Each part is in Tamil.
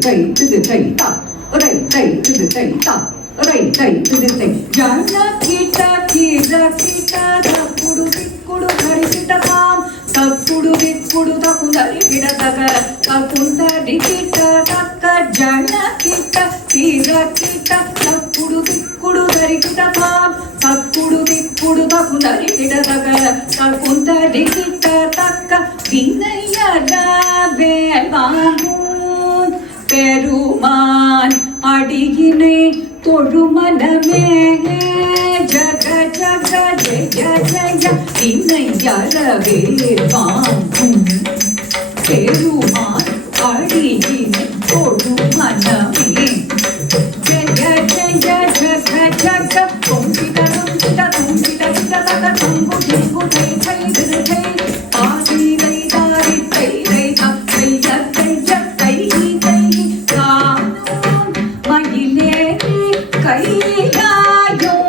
தை திது தை தா ரை தை திது தை தா ரை தை திது தை ஜன கீட கீட கீட தக்குடு திக்குடு கரிகிட தாம் தக்குடு திக்குடு தக்குந்தரி கிட தக தக்குந்தரி கிட தக்க ஜன கீட கீட கீட தக்குடு திக்குடு கரிகிட தாம் தக்குடு திக்குடு தக்குந்தரி கிட தக தக்குந்தரி கிட தக்க வினையட வேல்வாங்கும் பெருமான் அடியினை தொழுமனமே ஜக ஜக ஜய ஜய வினையறவே வாங்கும் பெருமான் அடியினை தொழுமனமே ஜய ஜய ஜக ஜக தொங்கிட தொங்கிட தொங்கிட தக தொங்கு தொங்கு தை தை திரு தை ஆதிரை தாரி தை தை தை தை தை தை காணும் மயிலேறி கையாயும்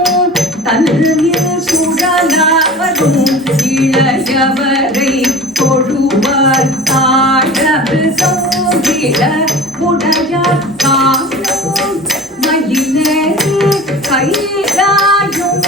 தன்னில் சுழலாவரும் இளையவரை தொழுவார் ஆடவு சோதிட உடையார் காணும் மயிலேறி கையாயும்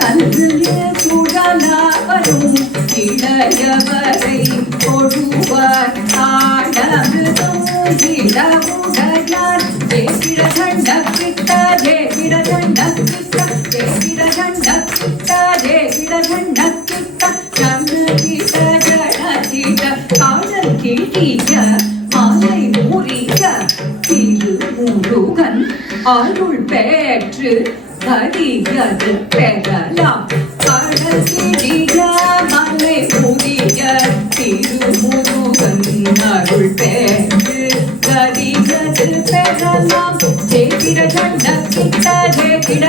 தன்னில் சுழலாவரும் இளையவரை தொழுவார் ஆடவு சோதிட உடையார் ஜெயிட சண்ட கிட்ட ஜெயிட சண்ட கிட்ட ஜெயிட சண்ட கிட்ட ஜெயிட சண்ட கிட்ட ஜன கிட்ட ஜன கிட்ட காதல் கிட்டிய மாலை மூறிய திருமுருகன் அருள் பெற்று கரியது பெறலாம் கடல் கிட்டிய மாலை மூறிய திருமுருகன் அருள் பெற்று கரியது பெறலாம் ஜெயிட சண்ட கிட்ட ஜெயிட